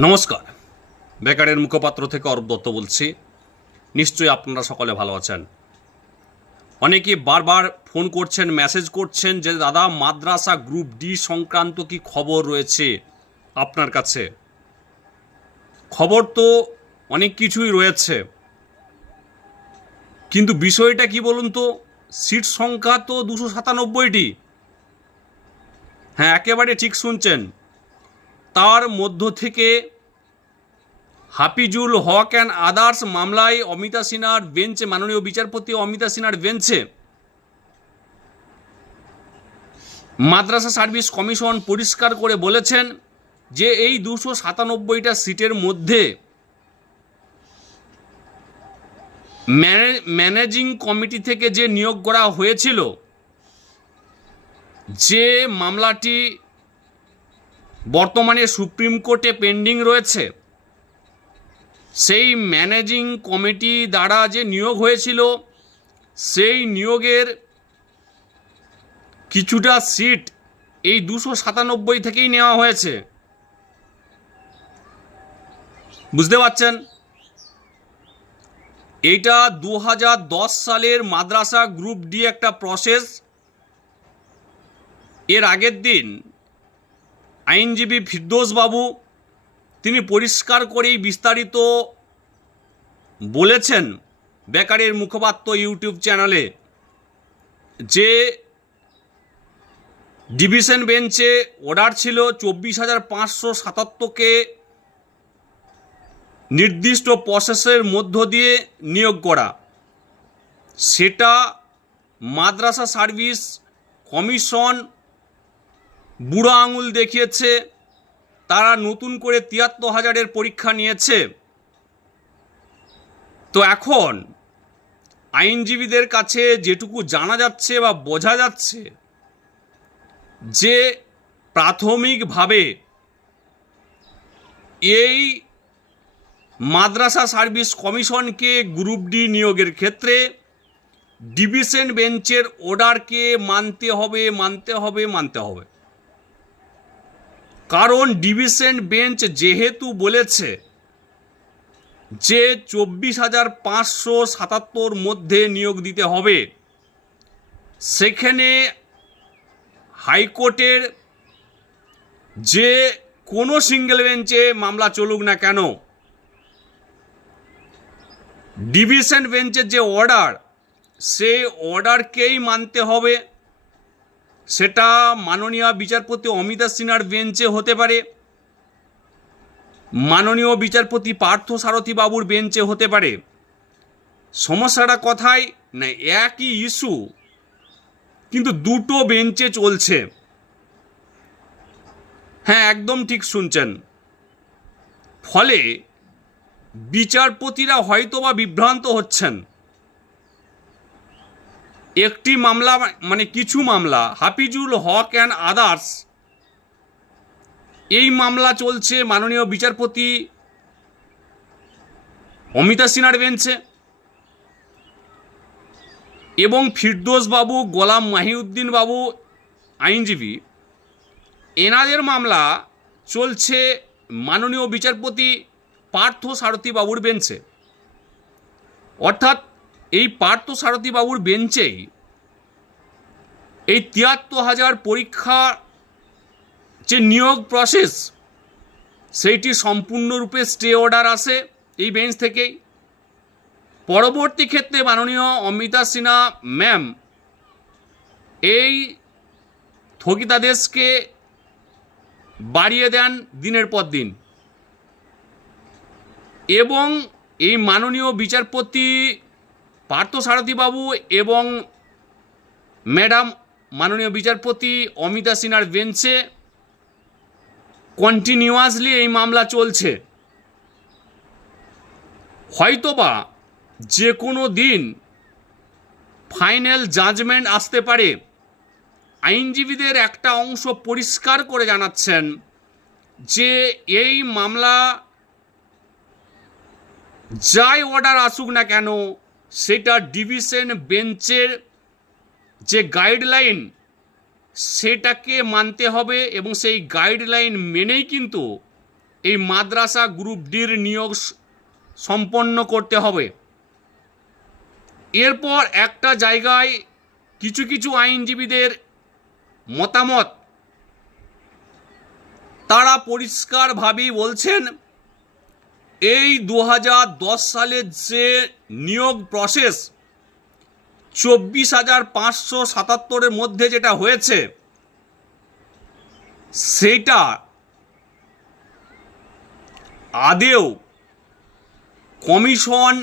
নমস্কার। বেকারের মুখপাত্র থেকে অরূপ দত্ত বলছি। নিশ্চয়ই আপনারা সকলে ভালো আছেন। অনেকে বারবার ফোন করছেন, মেসেজ করছেন যে, দাদা, মাদ্রাসা গ্রুপ ডি সংক্রান্ত কি খবর রয়েছে আপনার কাছে? খবর তো অনেক কিছুই রয়েছে। কিন্তু বিষয়টা কি বলুন তো? সিট সংখ্যা তো দুশো সাতানব্বইটি। হ্যাঁ একেবারে ঠিক শুনছেন। তার মধ্য থেকে হাফিজুল হক অ্যান্ড আদার্স মামলায় অমিতা সিনহার বেঞ্চে, মাননীয় বিচারপতি অমিতা সিনহার বেঞ্চে মাদ্রাসা সার্ভিস কমিশন পরিষ্কার করে বলেছেন যে এই দুশো সাতানব্বইটা সিটের মধ্যে ম্যানে- ম্যানেজিং কমিটি থেকে যে নিয়োগ করা হয়েছিল, যে মামলাটি বর্তমানে সুপ্রিম কোর্টে পেন্ডিং রয়েছে। সেই ম্যানেজিং কমিটি দ্বারা যে নিয়োগ হয়েছিল, সেই নিয়োগের কিছুটা সিট এই দুশো সাতানব্বই থেকেই নেওয়া হয়েছে। বুঝতে পারছেন? এইটা দু হাজার দশ সালের মাদ্রাসা গ্রুপ ডি একটা প্রসেস। এর আগের দিন আইনজীবী ফিরদোস বাবু, তিনি পরিষ্কার করেই বিস্তারিত বলেছেন বেকারের মুখপাত্র ইউটিউব চ্যানেলে যে ডিভিশন বেঞ্চে অর্ডার ছিল চব্বিশ হাজার পাঁচশো সাতাত্তরকে নির্দিষ্ট প্রসেসের মধ্য দিয়ে নিয়োগ করা। সেটা মাদ্রাসা সার্ভিস কমিশন বুড়ো আঙুল দেখিয়েছে, তারা নতুন করে তিয়াত্তর হাজারের পরীক্ষা নিয়েছে। তো এখন, আইনজীবীদের কাছে যেটুকু জানা যাচ্ছে বা বোঝা যাচ্ছে, যে প্রাথমিকভাবে এই মাদ্রাসা সার্ভিস কমিশনকে গ্রুপ ডি নিয়োগের ক্ষেত্রে ডিভিশন বেঞ্চের অর্ডারকে মানতে হবে মানতে হবে মানতে হবে। কারণ ডিভিশন বেঞ্চ যেহেতু বলেছে যে চব্বিশ হাজার পাঁচশো সাতাত্তর মধ্যে নিয়োগ দিতে হবে, সেখানে হাইকোর্টের যে কোনো সিঙ্গেল বেঞ্চে মামলা চলুক না কেন ডিভিশন বেঞ্চের যে অর্ডার, সেই অর্ডারকেই মানতে হবে। সেটা মাননীয় বিচারপতি অমিতা সিনহার বেঞ্চে হতে পারে। মাননীয় বিচারপতি পার্থ সারথী বাবুর বেঞ্চে হতে পারে। সমস্যাটা কথাই না, একই ইস্যু, কিন্তু দুটো বেঞ্চে চলছে। হ্যাঁ একদম ঠিক শুনছেন। ফলে বিচারপতিরা হয়তোবা বিভ্রান্ত হচ্ছেন। একটি মামলা মানে কিছু মামলা, হাফিজুল হক অ্যান্ড আদার্স, এই মামলা চলছে মাননীয় বিচারপতি অমিতা সিনহার বেঞ্চে। এবং ফিরদোস বাবু গোলাম মাহিউদ্দিন বাবু, আইনজীবী। এনাদের মামলা চলছে মাননীয় বিচারপতি পার্থ সারথী বাবুর বেঞ্চে। অর্থাৎ এই পার্থ সারথী বাবুর বেঞ্চেই এই তিয়াত্তর হাজার পরীক্ষা যে নিয়োগ প্রসেস সেইটি সম্পূর্ণরূপে স্টে অর্ডার আসে এই বেঞ্চ থেকেই। পরবর্তী ক্ষেত্রে মাননীয় অমিতা সিনহা ম্যাম এই স্থগিতাদেশকে বাড়িয়ে দেন দিনের পর দিন। এবং এই মাননীয় বিচারপতি পার্থসারথী বাবু এবং ম্যাডাম মাননীয় বিচারপতি অমিতা সিনহার বেঞ্চে কন্টিনিউয়াসলি এই মামলা চলছে। হয়তোবা যে কোনো দিন ফাইনাল জাজমেন্ট আসতে পারে। আইনজীবীদের একটা অংশ পরিষ্কার করে জানাচ্ছেন যে এই মামলা যাই অর্ডার আসুক না কেন সেটা ডিভিশন বেঞ্চের যে গাইডলাইন, সেটাকে মানতে হবে এবং সেই গাইডলাইন মেনেই কিন্তু এই মাদ্রাসা গ্রুপ ডির নিয়োগ সম্পন্ন করতে হবে। এরপর একটা জায়গায় কিছু কিছু আইনজীবীদের মতামত। তারা পরিষ্কারভাবেই বলছেন এই দু হাজার দশ সালের যে নিয়োগ প্রসেস চব্বিশ হাজার পাঁচশো সাতাত্তরের মধ্যে যেটা হয়েছে, সেটা আদেও কমিশন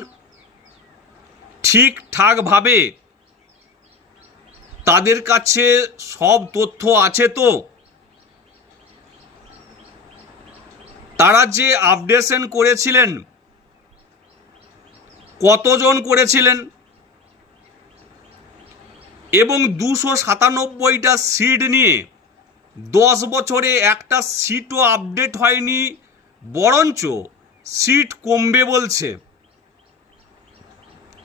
ঠিকঠাকভাবে তাদের কাছে সব তথ্য আছে তো? তারা যে আপডেশন করেছিলেন, কতজন করেছিলেন? এবং দুশো সাতানব্বইটা সিট নিয়ে দশ বছরে একটা সিটও আপডেট হয়নি, বরঞ্চ সিট কমবে বলছে।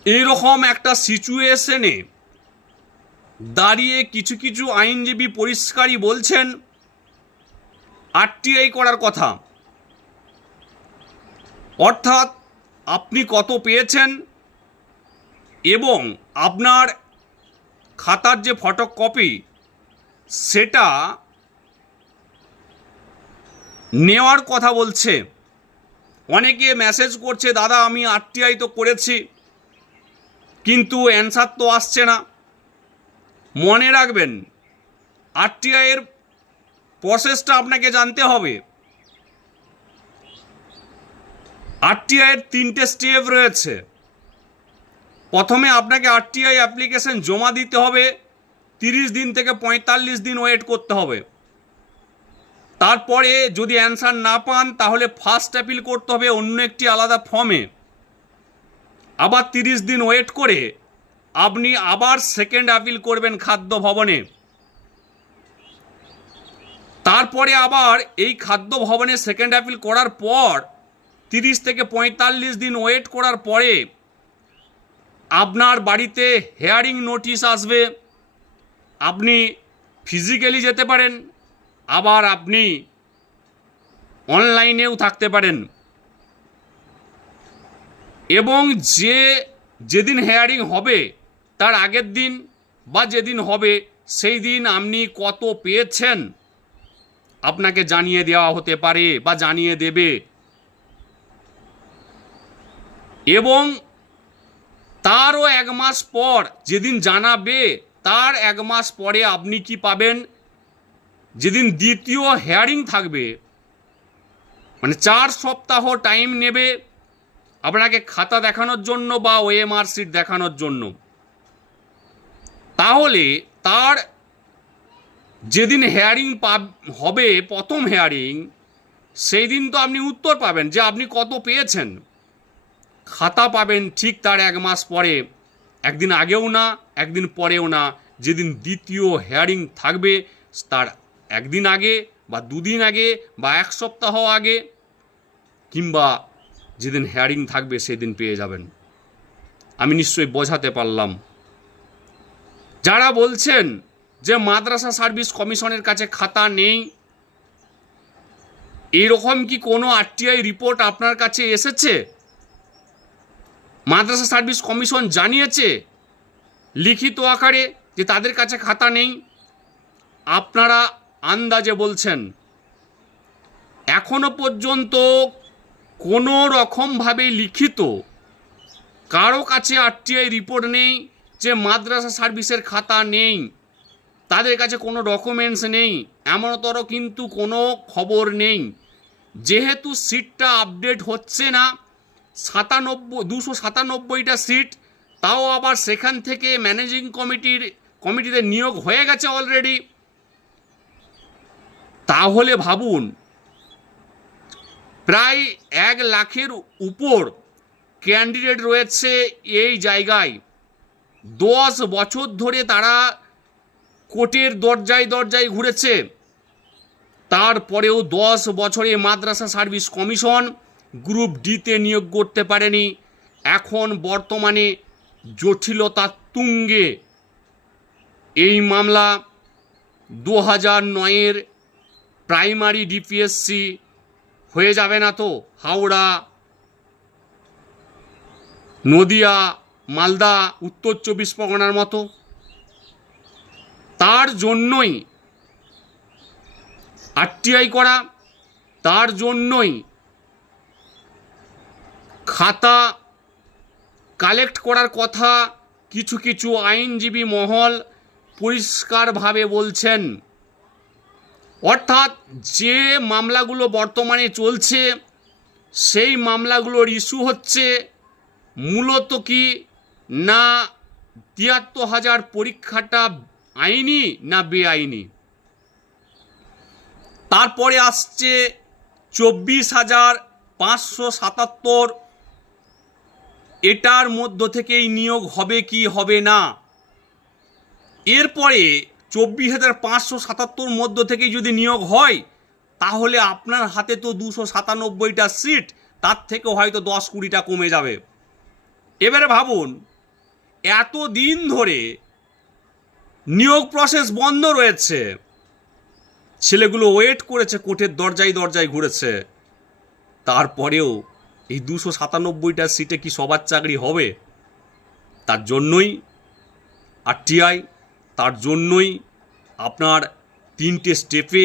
এইরকম একটা সিচুয়েশনে দাঁড়িয়ে কিছু কিছু আইনজীবী পরিষ্কারই বলছেন, আরটিআই করার কথা। অর্থাৎ আপনি কত পেয়েছেন এবং আপনার খাতার যে ফটোকপি সেটা নেওয়ার কথা বলছে। অনেকে মেসেজ করছে, দাদা, আমি আরটিআই তো করেছি, কিন্তু অ্যান্সার তো আসছে না। মনে রাখবেন আরটিআইয়ের প্রসেসটা আপনাকে জানতে হবে। আরটিআইয়ের তিনটে স্টেপ রয়েছে। প্রথমে আপনাকে আরটিআই অ্যাপ্লিকেশন জমা দিতে হবে, তিরিশ দিন থেকে পঁয়তাল্লিশ দিন ওয়েট করতে হবে। তারপরে যদি অ্যান্সার না পান, তাহলে ফার্স্ট অ্যাপিল করতে হবে অন্য একটি আলাদা ফর্মে আবার তিরিশ দিন ওয়েট করে আপনি আবার সেকেন্ড অ্যাপিল করবেন খাদ্য ভবনে। তারপরে আবার এই খাদ্য ভবনে সেকেন্ড অ্যাপিল করার পর তিরিশ থেকে পঁয়তাল্লিশ দিন ওয়েট করার পরে আপনার বাড়িতে হেয়ারিং নোটিশ আসবে। আপনি ফিজিক্যালি যেতে পারেন, আবার আপনি অনলাইনেও থাকতে পারেন। এবং যে যেদিন হেয়ারিং হবে, তার আগের দিন বা যেদিন হবে, সেই দিন আপনি কত পেয়েছেন, আপনাকে জানিয়ে দেওয়া হতে পারে বা জানিয়ে দেবে। এবং তারও এক মাস পর যেদিন জানাবে, তার এক মাস পরে আপনি কি পাবেন? যেদিন দ্বিতীয় হেয়ারিং থাকবে মানে চার সপ্তাহ টাইম নেবে আপনাকে খাতা দেখানোর জন্য বা ওএমআর সিট দেখানোর জন্য। তাহলে তার যেদিন হেয়ারিং পাব, হবে প্রথম হেয়ারিং সেই দিন তো আপনি উত্তর পাবেন যে আপনি কত পেয়েছেন। খাতা পাবেন ঠিক তার এক মাস পরে। একদিন আগেও না, একদিন পরেও না। যেদিন দ্বিতীয় হেয়ারিং থাকবে, তার একদিন আগে বা দুদিন আগে বা এক সপ্তাহ আগে, কিংবা যেদিন হেয়ারিং থাকবে সেদিন পেয়ে যাবেন। আমি নিশ্চয়ই বোঝাতে পারলাম। যারা বলছেন যে মাদ্রাসা সার্ভিস কমিশনের কাছে খাতা নেই, এরকম কি কোনো আরটিআই রিপোর্ট আপনার কাছে এসেছে? মাদ্রাসা সার্ভিস কমিশন জানিয়েছে লিখিত আকারে যে তাদের কাছে খাতা নেই। আপনারা আন্দাজে বলছেন, এখনও পর্যন্ত কোনো রকমভাবে লিখিত কারও কাছে আরটিআই রিপোর্ট নেই যে মাদ্রাসা সার্ভিসের খাতা নেই। তাদের কাছে কোনো ডকুমেন্টস নেই এমনতর কিন্তু কোনো খবর নেই। যেহেতু সিটটা আপডেট হচ্ছে না সাতানব্বই, দুশো সাতানব্বইটা সিট, তাও আবার সেখান থেকে ম্যানেজিং কমিটির, কমিটিতে নিয়োগ হয়ে গেছে অলরেডি তাহলে ভাবুন, প্রায় এক লাখের উপর ক্যান্ডিডেট রয়েছে এই জায়গায়। দশ বছর ধরে তারা কোর্টের দরজায় দরজায় ঘুরেছে। তারপরেও দশ বছরে মাদ্রাসা সার্ভিস কমিশন গ্রুপ ডিতে নিয়োগ করতে পারেনি। এখন বর্তমানে জটিলতা তুঙ্গে। এই মামলা দু হাজার নয়ের প্রাইমারি ডিপিএসসি হয়ে যাবে না তো? হাওড়া, নদিয়া, মালদা, উত্তর চব্বিশ পরগনার মতো। তার জন্যই আরটিআই করা, তার জন্যই খাতা কালেক্ট করার কথা কিছু কিছু আইনজীবী মহল পরিষ্কারভাবে বলছেন। অর্থাৎ যে মামলাগুলো বর্তমানে চলছে, সেই মামলাগুলোর ইস্যু হচ্ছে মূলত কি না তিয়াত্তর হাজার পরীক্ষাটা আইনি না বেআইনি? তারপরে আসছে চব্বিশ হাজার পাঁচশো সাতাত্তর এটার মধ্য থেকেই নিয়োগ হবে কি হবে না? এরপরে চব্বিশ হাজার পাঁচশো সাতাত্তর মধ্য থেকেই যদি নিয়োগ হয়, তাহলে আপনার হাতে তো দুশো সাতানব্বইটা সিট, তার থেকে হয়তো দশ কুড়িটা কমে যাবে। এবারে ভাবুন এত দিন ধরে নিয়োগ প্রসেস বন্ধ রয়েছে, ছেলেগুলো ওয়েট করেছে, কোর্টের দরজায় দরজায় ঘুরেছে, তারপরেও এই দুশো সাতানব্বইটা সিটে কি সবার চাকরি হবে? তার জন্যই আরটিআই, তার জন্যই আপনার তিনটে স্টেপে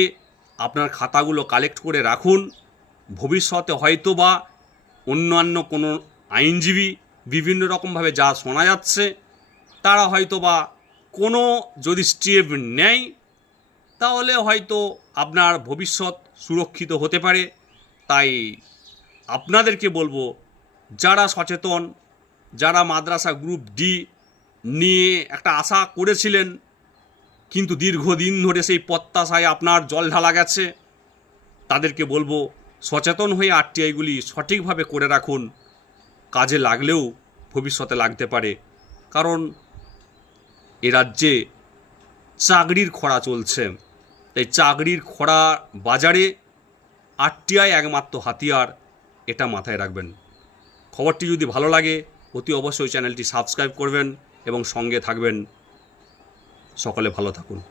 আপনার খাতাগুলো কালেক্ট করে রাখুন। ভবিষ্যতে হয়তো বা অন্যান্য কোনো আইনজীবী বিভিন্ন রকমভাবে যা শোনা যাচ্ছে, তারা হয়তো বা কোনো যদি স্টেপ নেয়, তাহলে হয়তো আপনার ভবিষ্যৎ সুরক্ষিত হতে পারে। তাই আপনাদেরকে বলব, যারা সচেতন, যারা মাদ্রাসা গ্রুপ ডি নিয়ে একটা আশা করেছিলেন, কিন্তু দীর্ঘদিন ধরে সেই প্রত্যাশায় আপনার জল ঢালা গেছে, তাদেরকে বলব, সচেতন হয়ে আরটিআইগুলি সঠিকভাবে করে রাখুন। কাজে লাগলেও ভবিষ্যতে লাগতে পারে, কারণ এ রাজ্যে চাকরির খরা চলছে। তাই চাকরির খরা বাজারে আরটিআই একমাত্র হাতিয়ার। এটা মাথায় রাখবেন। খবরটি যদি ভালো লাগে, অতি অবশ্যই চ্যানেলটি সাবস্ক্রাইব করবেন এবং সঙ্গে থাকবেন। সকলে ভালো থাকুন।